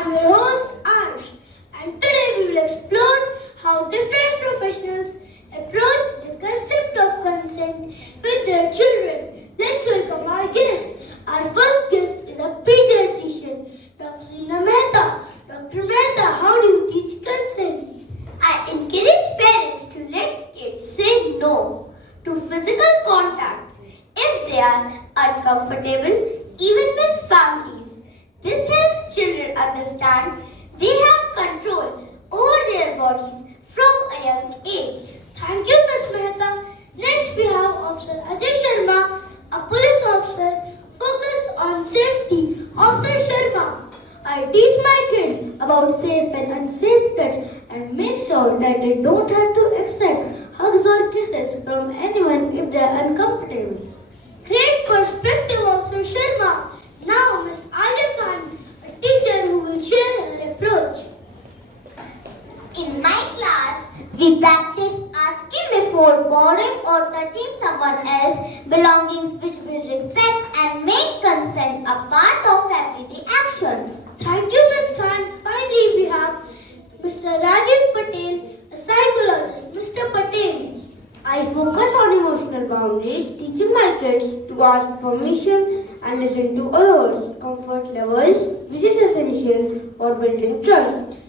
I'm your host Ash, and today we will explore how different professionals approach the concept of consent with their children. Let's welcome our guest. Our first guest is a pediatrician, Dr. Reena Mehta. Dr. Mehta, how do you teach consent? I encourage parents to let kids say no to physical contacts if they are uncomfortable, even with families. This helps children understand they have control over their bodies from a young age. Thank you, Ms. Mehta. Next, we have Officer Ajay Sharma, a police officer focused on safety. Officer Sharma, I teach my kids about safe and unsafe touch and make sure that they don't have to accept hugs or kisses from anyone if they are uncomfortable. Great perspective, Officer Sharma. Now, Ms. Alia Khan, a teacher who will share her approach. In my class, we practice asking before borrowing or touching someone else's belongings, which will respect and make consent a part of everyday actions. Thank you, Ms. Khan. Finally, we have Mr. Rajiv Patel, a psychologist. Mr. Patel. I focus on emotional boundaries, teaching my kids to ask permission and listen to others' comfort levels, which is essential for building trust.